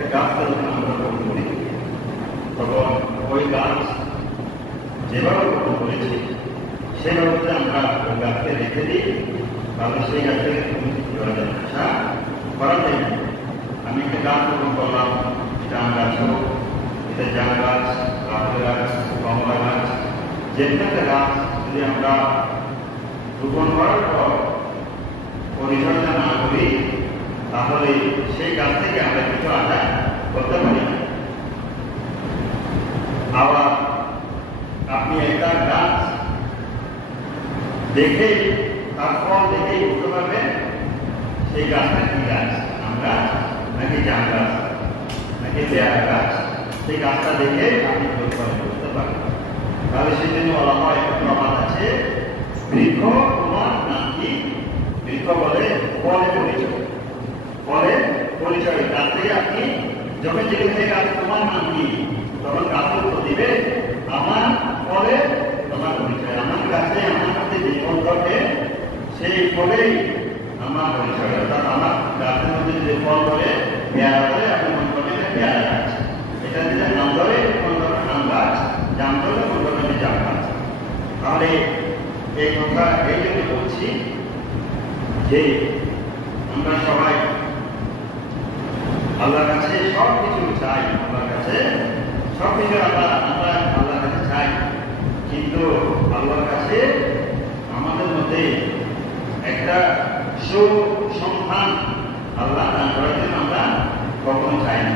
একটা গাছকে যখন আমরা রোপণ করি তখন ওই গাছ যেভাবে রোপণ করেছি সেভাবে যদি আমরা ওই গাছকে রেখে দিই তাহলে সেই গাছ থেকে কোনো কিছু করা যাবে না, করা যায় না। আমি একটা গাছ রোপণ করলাম, এটা আম গাছ হোক, এটা জাম গাছ, আপেল গাছ, কমলা গাছ, যে কোনো একটা গাছ যদি আমরা রোপণ করার পর পরিচর্যা না করি তাহলে সেই গাছ থেকে আমরা কিছু আশা করতে পারি না। আবার আপনি একটা গাছ দেখে তার ফল দেখেই বুঝতে পারবেন সেই গাছটা কি গাছ, আম গাছ নাকি জাম গাছ নাকি পেয়ারা গাছ, সেই গাছটা দেখে আপনি বুঝতে পারবেন। তাহলে সেই জন্য বলা হয় একটা প্রমাণ আছে, বৃক্ষ তোমার নাম কি? বৃক্ষ বলে ফলে পরিচয়, ফলে পরিচয়। গাছ থেকে আপনি যখন জিজ্ঞেস গাছ তোমার নাম কি, তখন গাছ উত্তর দিবে আমার ফলে তোমার পরিচয়। আমার কাছে আমার কাছে যে ফল ধরে সেই ফলেই আমার পরিচয়। অর্থাৎ আমার গাছের মধ্যে যে ফল ধরে পেয়ারা ধরে আপনি মনে করবেন পেয়ারা গাছ, এটা দিলে নাম ধরে মনে করবেন আম গাছ, জাম ধরে মনে করবেন জাম গাছ। তাহলে এই কথা এই জন্য বলছি যে আমরা সবাই আল্লাহর কাছে সব কিছু চাই, আল্লাহর কাছে সব কিছু আমরা আল্লাহর কাছে চাই, কিন্তু আল্লাহর কাছে আমাদের মধ্যে একটা সুসন্ধান আল্লাহ দান করার জন্য আমরা কখনো চাই না।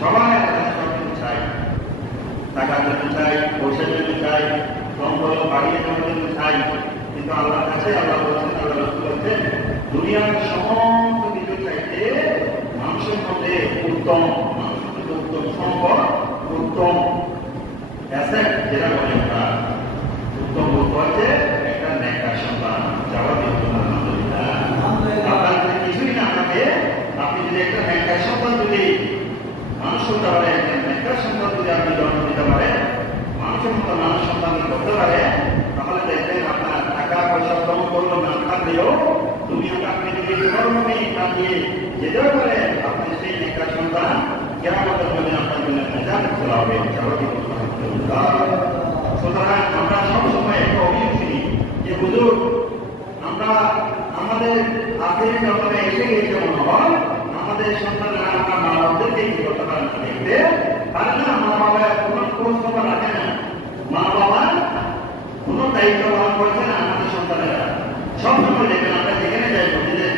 সবাই আল্লাহর কাছে সব কিছু চাই, টাকার জন্য চাই, পয়সার জন্য চাই, সম্পদ বাড়িয়ে নেওয়ার জন্য চাই, কিন্তু আল্লাহর কাছে আল্লাহ বলছেন, আল্লাহ রাসূল বলছেন দুনিয়ার সমস্ত কিছু চাইতে মানুষের মধ্যে উত্তম, মানুষের মধ্যে উত্তম সম্পদ, উত্তম অ্যাসেট যেটা বলে আমরা, উত্তম বলতে হচ্ছে একটা নেককার সন্তান। জবাব দিন আলহামদুলিল্লাহ। আপনার যদি কিছুই না থাকে, আপনি যদি একটা নেককার সন্তান যদি মানুষ হতে পারে, নেককার সন্তান যদি আপনি জন্ম দিতে পারেন, মানুষের মতো মানুষ সন্তান করতে পারে, তাহলে দেখবেন আপনার টাকা পয়সা উত্তম করলো না থাকলেও তুমি আপনি যদি ধর্মে কাটিয়ে যেতেও পারে, আপনি সেই নেককার সন্তান কেয়ামতের মধ্যে আপনার জন্য নাজাত চলা হবে। সুতরাং আমরা সবসময় একটা অভিযোগ শুনি যে হুজুর আমরা আমাদের আখেরি ব্যাপারে এসে গিয়েছে মনে হয়, আমাদের সন্তানরা আমরা মা বাবাদেরকে কি করতে পারেন না, দেখতে পারে না, মা বাবা কোনো খোঁজ খবর রাখে না, মা বাবা কোনো দায়িত্ব পালন করছে না। আমাদের সন্তানেরা সবসময় দেখবেন আমরা যেখানে যাই, মসজিদের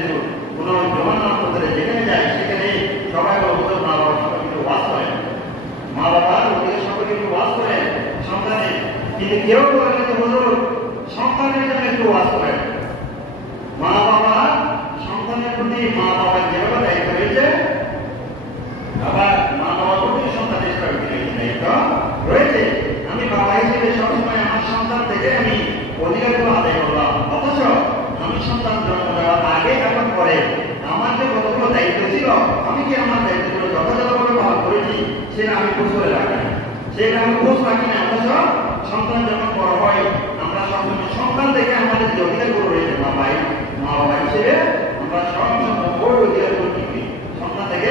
কোনো জমানা করে যেখানে যাই সেখানে সবাই বলতো মা বাবা সবাই কিন্তু ওয়াজ করেন, মা বাবা ওদের সবাই কিন্তু ওয়াজ করেন সন্তানের, কিন্তু কেউ বলেন যে হুজুর সন্তানের জন্য একটু ওয়াজ করেন। মা বাবা সন্তানের প্রতি মা বাবার যেভাবে দায়িত্ব রয়েছে, আবার মা বাবার প্রতি সন্তানের দায়িত্ব রয়েছে। আমি বাবা হিসেবে সবসময় আমার সন্তান থেকে আমি অধিকারগুলো আদায় করলাম, অথচ আমি সন্তান জন্ম দেওয়ার আগে এবং পরে আমার যে কতগুলো দায়িত্ব ছিল, আমি কি আমার দায়িত্বগুলো যথাযথভাবে পালন করেছি সেটা আমি খোঁজ করে রাখি না, সেটা আমি খোঁজ রাখি না। অথচ সন্তান যখন বড় হয়, আমরা সবসময় সন্তান থেকে আমাদের যে অধিকারগুলো রয়েছে মা বাবা হিসেবে আমরা সবসময় ওই অধিকারগুলো নিই, সন্তান থেকে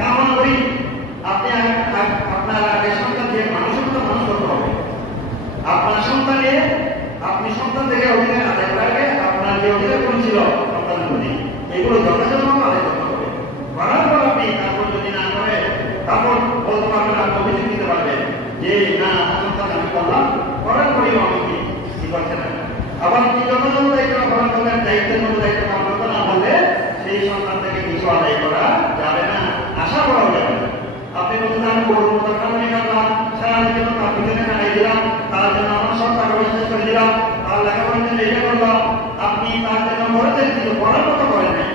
কামনা করি। আপনার আগে সন্তান যে মানুষের মতো মানুষ করতে হবে, আপনার সন্তানে আপনি সন্তান থেকে অধিকার আদায় করার আগে আপনার যে অধিকারগুলো ছিল সন্তানের প্রতি, এগুলো যথাযথভাবে আদায় করতে হবে। করার পর আপনি তারপর যদি না করে, তারপর বলতে পারবেন, আপনি অভিযোগ দিতে পারবেন যে না সন্তান আমি করলাম, করার পরেও আমি কি করছে না। আবার আপনি যথাযথ দায়িত্ব পালন করবেন, দায়িত্বের মতো দায়িত্ব পালন করতে না পারলে সেই সন্তান থেকে কিছু আদায় করা যাবে না, আশা করাও যাবে না। আপনি বলছেন আমি গরুর মতো কারণে কাটলাম, সারাদিন জন্য তার পিছনে কাটাই দিলাম, তার জন্য আমার সব টাকা পয়সা করে দিলাম, তার লেখাপড়ার জন্য এটা করলাম, আপনি তার জন্য করেছেন কিন্তু করার মতো করেন নাই,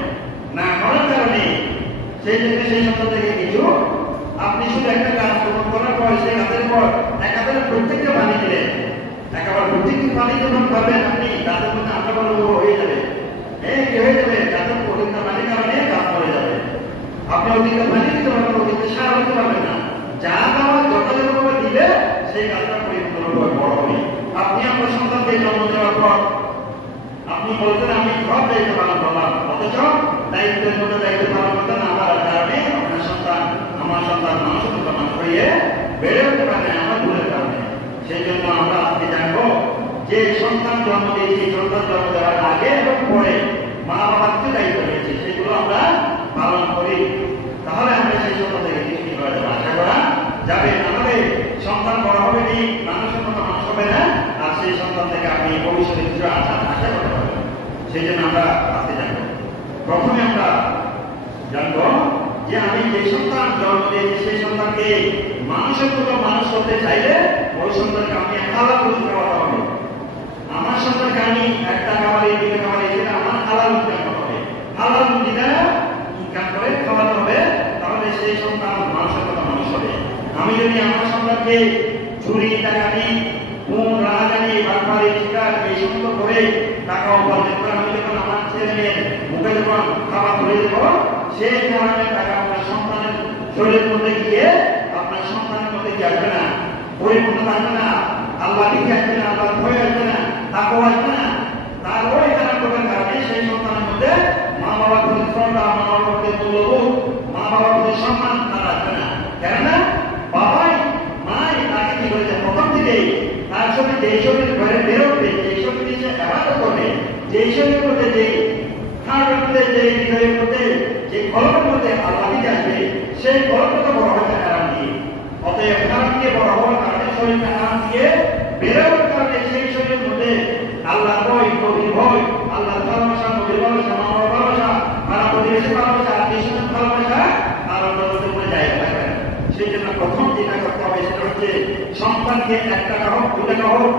না করার কারণে সেই জন্য সেই সন্তান থেকে কিছু আপনি শুধু একটা গাছ রোপণ করার পর সেই গাছের পর একেবারে প্রত্যেকটা পানি দিলেন, একেবারে প্রত্যেকটি পানি যখন পাবেন আপনি গাছের মধ্যে আমরা হয়ে যাবে, কি হয়ে যাবে, গাছের অধিকটা পানির কারণে গাছ মরে যাবে। আপনি অধিকটা পানি দিতে পারবেন, অধিকটা সার হতে পারবেন না, যা দেওয়া যথাযথভাবে দিলে সেই গাছটা পরিপূর্ণভাবে বড় হবে। আপনি আপনার সন্তানকে জন্ম দেওয়ার পর আপনি বলতেন আমি সব দায়িত্ব পালন করলাম, অথচ দায়িত্বের মধ্যে দায়িত্ব পালন করতেন না পারার কারণে আপনার সন্তান সেই জন্য আমরা আজকে জানবো যে সন্তান জন্ম দিয়েছি, সন্তান জন্ম দেওয়ার আগে এবং পরে মা বাবার যে দায়িত্ব রয়েছে সেগুলো আমরা পালন করি, তাহলে আমরা সেই সন্তানকে সৃষ্টি করা যাবে, আশা করা যাবে। আমাদের সন্তান বড় হবে নি, মানুষের মতো মানুষ হবে না, আর সেই সন্তান থেকে আপনি ভবিষ্যতে কিছু আশা করতে পারবেন। সেই জন্য আমরা আজকে জানবো, প্রথমে আমরা জানবো যে আমি যে সন্তান জন্ম দিয়েছি সেই সন্তানকে মানুষের মতো মানুষ করতে চাইলে ওই সন্তানকে আমি হালাল রুজি খাওয়াতে হবে। আমার সন্তানকে আমি 1 টাকা কামাই 2 টাকা কামাই সেটা আমার হালাল ইনকাম করতে হবে, হালাল রুজিটা ইনকাম করে খাওয়াতে হবে, তাহলে সেই সন্তান মানুষের মতো মানুষ হবে। আমি যদি আমার সন্তানকে চুরি ডাকাতি খুন রাহাজানি বাটপারি শিকার এই সমস্ত করে টাকা উপার্জন করে আমি যখন আমার ছেলে মেয়ের মুখে যখন খাবার ধরে দেবো, সেই কারণে টাকা আপনার সন্তানের শরীরের মধ্যে গিয়ে আপনার সন্তানের মধ্যে কি আসবে না, পরিপূর্ণ থাকবে না, আল্লাহ দিকে আসবে না, আল্লাহ ভয় আসবে না, তাকেও আসবে না। তার ওই কারণে সেই সন্তানের মধ্যে মা বাবার প্রতি শ্রদ্ধা, মা বাবার প্রতি মূল্যবোধ, মা বাবার প্রতি সম্মান তারা আসবে না। কেননা বাবাই মাই তাকে কি করেছে প্রথম থেকেই তার সঙ্গে যেই শরীর ঘরে বেরোবে, যেই শরীর সে আবাদ করবে, যেই শরীরের মধ্যে যেই খাওয়ার মধ্যে যেই হৃদয়ের মধ্যে যে কলমের মধ্যে আল্লাহ দিকে আসবে, সেই কলমটা তো বড় হবে হারাম দিয়ে। অতএব হারাম দিয়ে বড় হওয়ার কারণে শরীরটা হারাম দিয়ে বেরোবার কারণে সেই শরীরের মধ্যে আল্লাহ ভয়, নবীর ভয়, আল্লাহর ভালোবাসা, নবীর ভালোবাসা, মা বাবার ভালোবাসা, পাড়া প্রতিবেশীর ভালোবাসা, আত্মীয়-স্বজনের ভালোবাসা আর অন্যদের উপরে জায়গা থাকে। সেই জন্য প্রথম যেটা করতে হবে সেটা হচ্ছে সন্তানকে 1 টাকা হোক 2 টাকা হোক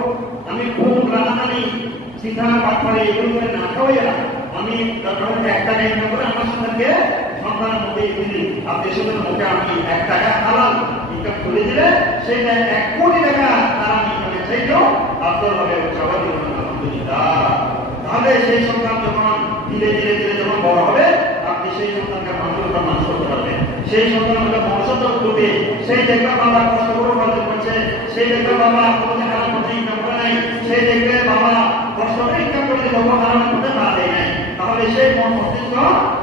আমি খুব রাহানি শিক্ষা বাটপারি এগুলো করে না খাওয়াইয়া আমি 1 টাকা ইনকাম করে আমার সন্তানকে সন্তানের মধ্যে দিলি, আত্মীয়-স্বজনের মুখে আমি 1 টাকা হালাল ইনকাম করে দিলে সেটা 1 কোটি টাকা তারা ইনকামের চাইতেও আফদল হবে, সবাই বলবেন আলহামদুলিল্লাহ। তাহলে সেই সন্তান যখন ধীরে ধীরে ধীরে যখন বড় হবে, আপনি সেই সন্তানকে মানুষের মানুষ করতে পারবেন। সেই সন্তানগুলো ভবিষ্যৎ করবে, সেই দেখবে বাবা কষ্ট করে উপার্জন করছে, সেই দেখবে বাবা কোনো হারাম মধ্যে ইনকাম করে নাই, সেই দেখবে বাবা কষ্ট করে ইনকাম করে বাবা হারাম মধ্যে না দেয় নাই, তাহলে সেই মন মস্তিষ্ক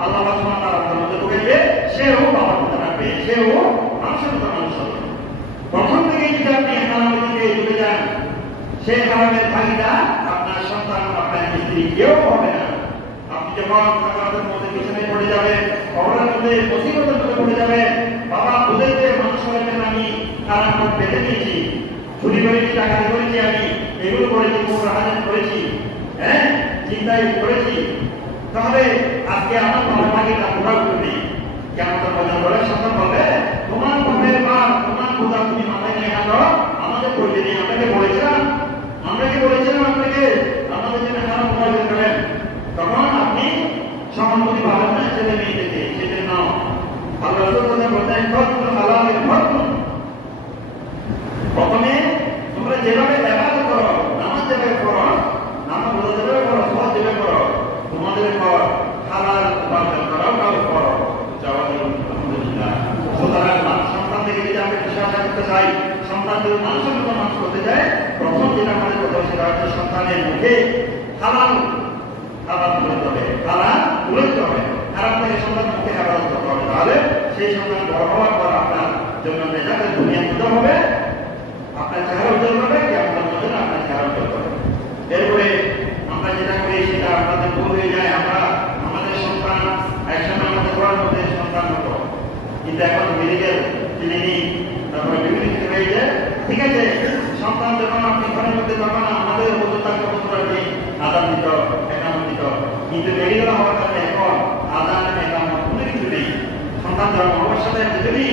আল্লাহ সুবহানাহু ওয়া তাআলার মধ্যে ঢুকে দিবে, সেও বাবার মধ্যে রাখবে, সেও মানুষের মতো মানুষ হবে। প্রথম থেকেই যদি আপনি হারামের দিকে ঢুকে যান, সেই হারামের ভাগিদার আপনার সন্তান, আপনার স্ত্রী কেউ হবে না। আপনি যখন সাকারাতের মধ্যে পিছনে পড়ে যাবেন, কবরের মধ্যে মুসিবতের মধ্যে পড়ে যাবেন, বাবা বুঝে যে মানুষ হবেন আমি হারাম পথ বেঁধে নিয়েছি, চুরি করেছি, ডাকাতি করেছি, আমি এগুলো করেছি, খুব রাহাজানি করেছি, হ্যাঁ চিন্তায় করেছি, তাহলে আজকে আমার বাবার ভাগিদার প্রভাব করবে। কেমন কথা বলে সন্তান বলবে তোমার বাপের মা তোমার খোদা তুমি মাথায় নিয়ে হাঁটো, আমাদের করবে নেই, আপনাকে বলেছিলাম, আমরা কি বলেছিলাম আপনাকে আমাদের জন্য হারাম উপার্জন করেন, তখন আপনি সহানুভূতি পাবেন না ছেলে মেয়ে থেকে। সেজন্য আল্লাহ রাসূল বলতেন হালালের ভরপুর, প্রথমে তোমরা যেভাবে ইবাদত করো, নামাজ যেভাবে করো, নামাজ রোজা যেভাবে করো, সওয়াব যেভাবে করো, তোমাদের পর হালাল উপার্জন করাও কাজ করো। আলহামদুলিল্লাহ। সুতরাং সন্তান থেকে যদি আমরা কিছু আশা করতে চাই, সন্তান যদি মানুষের মতো মানুষ করতে চায়, প্রথম যেটা আমাদের কথা সেটা হচ্ছে সন্তানের মুখে হালাল খাবার তুলে হবে, হালাল তুলে হবে, খারাপ থেকে সন্তান মুখে হালাল করতে হবে, তাহলে সেই সন্তান বড় হওয়ার পর আপনার জন্য মেজাজের দুনিয়া উজ্জ্বল হবে, আপনার চেহারা উজ্জ্বল হবে, কি আপনার মধ্যে আপনার চেহারা উজ্জ্বল হবে। এরপরে আমরা যেটা করি সেটা আপনাদের ভুল হয়ে যায়, আমরা আমাদের সন্তান একসময় আমাদের ঘরের মধ্যে সন্তান হতো, কিন্তু এখন মেডিকেল ক্লিনিক তারপরে বিভিন্ন কিছু হয়েছে, ঠিক আছে। সন্তান যখন আপনি ঘরের মধ্যে তখন আমাদের আপনি আদান দিত, একামত দিত, কিন্তু মেডিকেল হওয়ার কারণে এখন আদান একামত কোনো কিছু নেই। সন্তান জন্ম হওয়ার সাথে যদি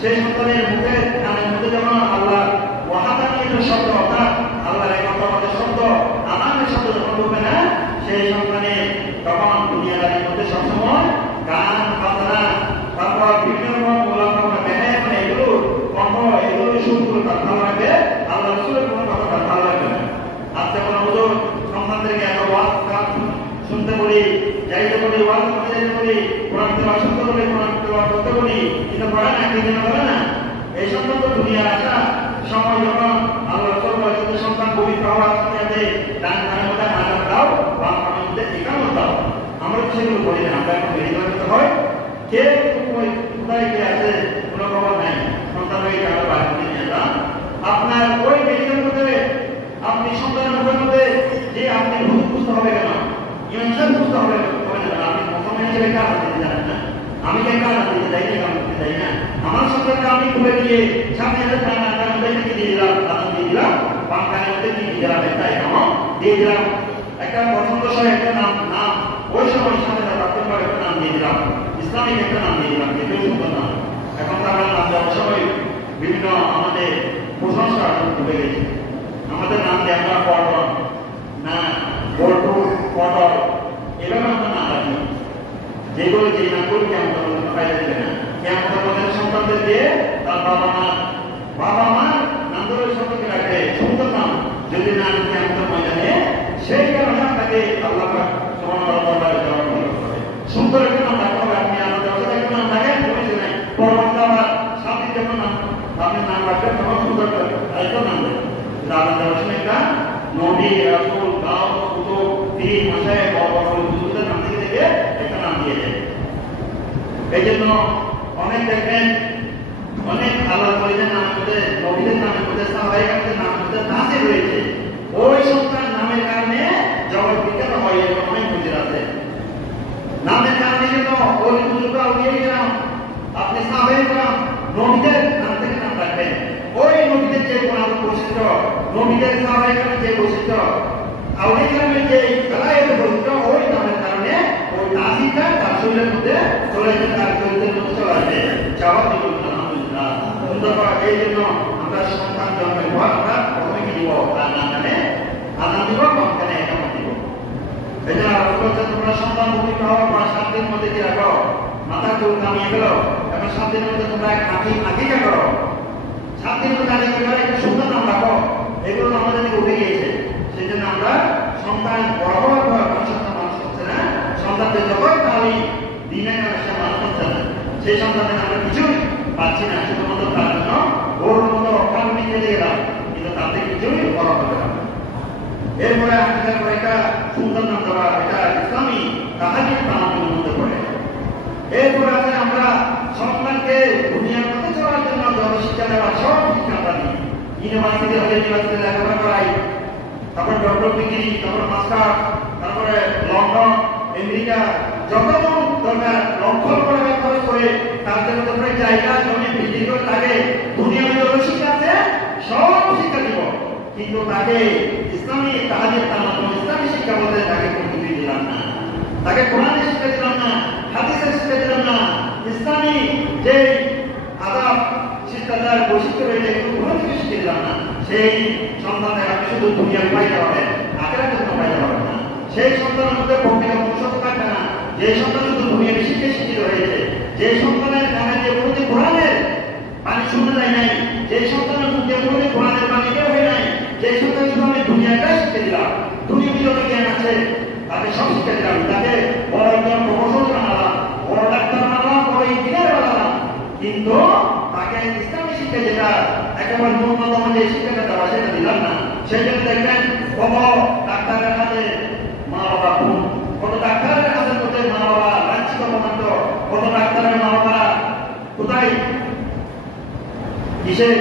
সেই সন্তানের মুখে কানের মধ্যে যখন আল্লাহ ওয়াহাদানির শব্দ অর্থাৎ আল্লাহর একমাত্র আমাদের শব্দ আদানের শব্দ যখন ঢুকবে না, সেই সন্তানের তখন দুনিয়াদারির মধ্যে সবসময় গান বাজনা, তারপর বিভিন্ন রকম গোলাপনা ব্যায়াম এগুলো কণ্ঠ এগুলো সুরগুলো তার ভালো লাগবে, আল্লাহ রাসূলের কোনো কথা তার ভালো লাগবে না। আজকে কোনো হুজুর সন্তানদেরকে এত ওয়াজ শুনতে বলি, যাইতে বলি, ওয়াজ করতে যাইতে বলি, কোরআন তেলাওয়াত শুনতে বলি, কোরআন তেলাওয়াত করতে বলি, কিন্তু পড়ে না, কি যেন বলে না। এই সন্তান তো দুনিয়ার আশা, সময় যখন আল্লাহ রাসূল বলেছেন সন্তান পবিত্র হওয়ার সাথে ডান কানের মধ্যে আজান দাও, বাম কানের মধ্যে ইকামত দাও, আমরা সেগুলো বলি না। আমরা এখন মেডিকেল করতে হয়, কে কোথায় কে আছে কোনো খবর নাই, সন্তান হয়ে গেল বাইরে নিয়ে যেতাম, আপনার ওই মেডিকেল মধ্যে হাজার টাকা আমি তুলে দিয়ে 60,000 টাকা আপনার মধ্যে দিয়ে দিলাম, আদান দিয়ে দিলাম, বাংলার মধ্যে দিয়ে দিলাম, একটা অ্যামাউন্ট দিয়ে দিলাম, একটা পছন্দসই একটা নাম ওই সময় সাথে সাথে একটা নাম দিয়ে দিলাম, ইসলামিক একটা নাম দিয়ে দিলাম, কিন্তু সুন্দর নাম। এখন তো আমরা নাম দেওয়ার সময় বিভিন্ন আমাদের প্রশংসা ডুবে গেছে। আমাদের নাম দিয়ে আমরা পটল না বল্টু পটল এভাবে আমরা নাম রাখি, যেগুলো যে নামগুলো কেমন ফায়দা দেবে না। কেমন আমাদের সন্তানদেরকে তার বাবা মা নাম ধরে সম্পর্কে রাখবে সুন্দর নাম, যদি নাম কেমন ময়দানে সেই কারণে আপনাকে আল্লাহ সুন্দর একটা নাম রাখতে হবে। আপনি আমাদের অবস্থা একটা নাম রাখেন বলেছে নাই, পরবর্তী আবার সাথে যখন নাম আপনি নাম রাখবেন তখন সুন্দর একটা নাম দেবেন। আমাদের অবস্থা একটা নবী রাসূল গাও কুতুব পীর মাসায় বড় বুজুর্গদের নাম থেকে একটা নাম দিয়ে দেয়। এই জন্য অনেক দেখবেন অনেক আল্লাহ বলেছেন নামের মধ্যে নবীদের নামের মধ্যে সাহাবায়ে নামের মধ্যে নাসির রয়েছে, ওই সন্তান নামের কারণে জগৎ বিখ্যাত হয়। এরকম অনেক মন্দির আছে নামের কারণে, যেন ওই বুজুর্গরা উঠিয়ে গেলাম আপনি সাহাবায়ে কেরাম নবীদের নাম থেকে নাম রাখবেন। ওই নবীদের যে গুণ বৈশিষ্ট্য, নবীদের সাহাবায়ে কেরামের যে বৈশিষ্ট্য, আউলিয়া কেরামের যে বেলায়েতের বৈশিষ্ট্য, ওই নামের কারণে ওই নাসিরটা তার শরীরের মধ্যে চলে যাবে, তার চরিত্রের মধ্যে চলে আসবে। যাওয়ার জন্য আলহামদুলিল্লাহ সুন্দর করা। এই জন্য আমরা সন্তান জন্মের পর আমরা প্রথমে কি দিব, তার নাম জানে আদান দিব, কমখানে এটা দিব। এই জন্য তোমরা সন্তান মুক্তি পাওয়ার পর 7 দিনের মধ্যে কি রাখো, মাথা চুল কামিয়ে গেল, এখন 7 দিনের মধ্যে তোমরা আকিকা করো, 7 দিনের মধ্যে আকিকা করে একটা সুন্দর নাম রাখো। এগুলো আমাদের থেকে উঠে গিয়েছে। সেই জন্য আমরা সন্তান বড় হওয়ার পর সন্তান মানুষ হচ্ছে না, সন্তানদের যখন তাহলে দিনের কাছে মানুষ হচ্ছে না, সেই সন্তানের আমরা কিছুই পাচ্ছি না, শুধুমাত্র তার জন্য ওর মতো অকারণে খেলে গেলাম, কিন্তু তাদের কিছুই বড় হবে না। এরপরে আকিকার পরে একটা সুন্দর নাম দেওয়া, এটা ইসলামী তাহাজির তামামের মধ্যে পড়ে। এরপরে আছে আমরা সন্তানকে দুনিয়ার মধ্যে চলার জন্য যত শিক্ষা দেওয়া সব শিক্ষা আমরা দিই। ইউনিভার্সিটি হলে ইউনিভার্সিটি লেখাপড়া করাই, তারপর ডক্টর ডিগ্রি, তারপর মাস্টার, তারপরে লন্ডন আমেরিকা যত দরকার লক্ষ করে খরচ করে তার জন্য তোমরা জায়গা জমি বৃদ্ধি করে তাকে দুনিয়ার যত শিক্ষা আছে সব শিক্ষা দিব, কিন্তু তাকে ইসলামী তাহাজির তামাম ইসলামী শিক্ষা বলতে তাকে কোনো কিছুই দিলাম না, তাকে কোরআনের শিক্ষা দিলাম না, হাদিসের শিক্ষা দিলাম না, ইসলামী যে আদাব শিষ্টাচার বৈশিষ্ট্য রয়েছে এগুলো কোনো কিছু শিখে দিলাম না। সেই সন্তানের আপনি শুধু দুনিয়ার পাইতে হবে, আখেরাতের জন্য পাইতে হবে না। সেই সন্তানের মধ্যে প্রকৃত মনুষ্যত্ব থাকবে না। যে সন্তান শুধু দুনিয়ার শিক্ষায় শিক্ষিত হয়েছে, যে সন্তানের কানে যে কোনোদিন কোরআনের পানি শুনতে যায় নাই, যে সন্তানের মুখে কোনোদিন কোরআনের পানি বের হয়ে নাই, যে সন্তান শুধু আমি দুনিয়াটাই শিখে দিলাম, দুনিয়া যত জ্ঞান আছে তাকে সব শিখে দিলাম, তাকে বড় একজন প্রফেসর বানালাম, বড় ডাক্তার বানালাম, বড় ইঞ্জিনিয়ার বানালাম, কিন্তু তাকে ইসলামী শিক্ষা যেটা একেবারে ন্যূনতম যে শিক্ষাটা দেওয়া সেটা দিলাম না। সেই জন্য দেখবেন কত ডাক্তারের হাতে মা বাবা খুন, কত ডাক্তারের হাতের মধ্যে মা বাবা লাঞ্ছিত পর্যন্ত, কত ডাক্তারের মা বাবা কোথায় কিসের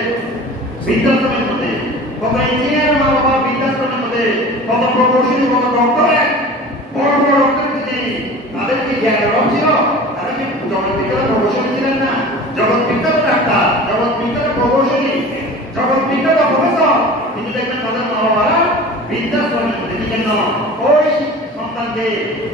বৃদ্ধাশ্রমের মধ্যে, কত ইঞ্জিনিয়ার মা বাবা বৃদ্ধাশ্রমের মধ্যে, কত প্রকৌশলী, কত ডক্টরের বড় বড় ডক্টর যদি তাদেরকে জ্ঞানের অভাব ছিল, তারা কি জগৎ বিখ্যাত প্রকৌশলী ছিলেন না? জগৎ বিখ্যাত ডাক্তার, জগৎ বিখ্যাত প্রকৌশলী, জগৎ বিখ্যাত প্রফেসর, কিন্তু দেখবেন তাদের মা বাবারা বৃদ্ধাশ্রমের মধ্যে। জন্য ওই সন্তানকে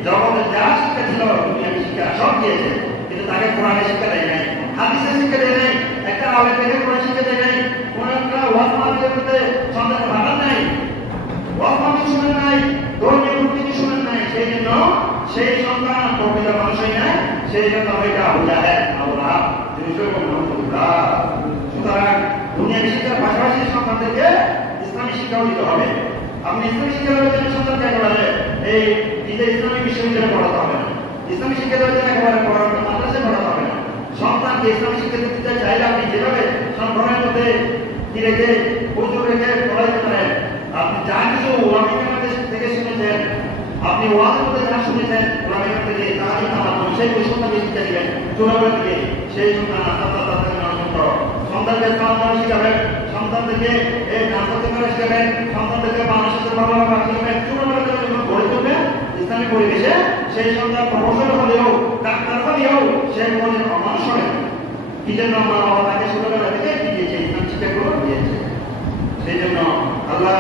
জগতের যা শিক্ষা ছিল দুনিয়ার শিক্ষা সব দিয়েছে, কিন্তু তাকে কোরআনের শিক্ষা দেয় নাই, হাদিসের শিক্ষা দেয় নাই, একটা আলেম থেকে কোরআন শিক্ষা দেয় নাই, কোন একটা ওয়াজ মাহফিলের মধ্যে সন্তানকে ভাগান নাই, ওয়াজ মাহফিল শুনেন নাই, ধর্মীয় মূর্তি শুনেন নাই। সেই জন্য সেই সন্তান প্রকৃত মানুষই নাই, সেই জন্য এটা আবুলা আবুলা সুতরাং দুনিয়ার শিক্ষার পাশাপাশি সন্তানদেরকে ইসলামী শিক্ষাও দিতে হবে। আপনি ইসলামী শিক্ষা দেওয়ার জন্য সন্তানকে একেবারে এই নিজের ইসলামী বিশ্ববিদ্যালয়ে পড়াতে হবে না, ইসলামী শিক্ষা দেওয়ার জন্য একেবারে মাদ্রাসায় পড়াতে হবে না। সন্তানকে ইসলামী শিক্ষা দিতে চাইলে আপনি যেভাবে ঘরের মধ্যে কি রেখে হুজুর রেখে পড়াইতে পারেন, আপনি যা কিছু ওলামায়ে থেকে শুনেছেন, আপনি ওয়াজের মধ্যে যা শুনেছেন ওলামায়ে থেকে তাহারই তামাম সেই সন্তানকে শিক্ষা দিবেন ছোটবেলা থেকে। সেই সন্তান সন্তানকে সালাম শিখাবেন, সন্তানদেরকে এই নাচতে করে শিখাবেন, সন্তানদেরকে বাংলাদেশের বাবা শিখাবেন, ছোটবেলা থেকে যখন গড়ে তুলবেন ইসলামী পরিবেশে সেই সন্তান প্রফেসর হলেও ডাক্তার হলেও সে মনের মানুষ হবে। কি জন্য মা বাবা তাকে ছোটবেলা থেকে দিয়েছে, ইসলাম শিক্ষা গ্রহণ দিয়েছে। সেই জন্য আল্লাহ